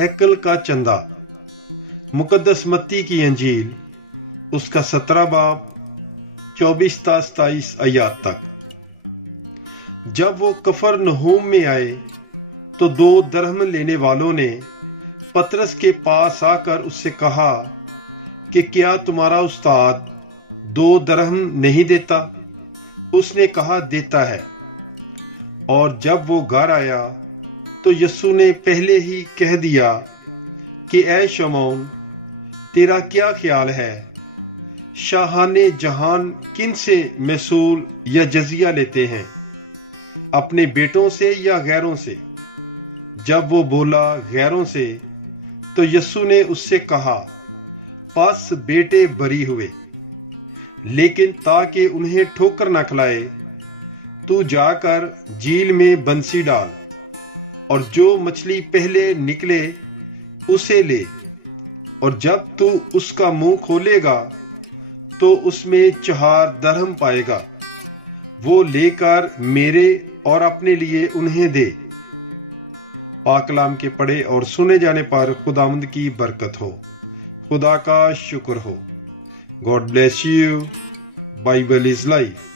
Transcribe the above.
हैकल का चंदा। मुकद्दस मत्ती की अंजील उसका 17 बाब 24-27 आयत तक। जब वो कफरनहूम में आए तो 2 दरहम लेने वालों ने पतरस के पास आकर उससे कहा कि क्या तुम्हारा उस्ताद 2 दरहम नहीं देता? उसने कहा, देता है। और जब वो घर आया तो यीशु ने पहले ही कह दिया कि ऐ शमौन, तेरा क्या ख्याल है? शाहाने जहान किन से महसूल या जजिया लेते हैं, अपने बेटों से या गैरों से? जब वो बोला गैरों से, तो यीशु ने उससे कहा, बस बेटे बरी हुए। लेकिन ताकि उन्हें ठोकर न खिलाए, तू जाकर झील में बंसी डाल और जो मछली पहले निकले उसे ले, और जब तू उसका मुंह खोलेगा तो उसमें 4 दरहम पाएगा। वो लेकर मेरे और अपने लिए उन्हें दे। पाक कलाम के पढ़े और सुने जाने पर खुदावंद की बरकत हो। खुदा का शुक्र हो। God bless you. Bible is life.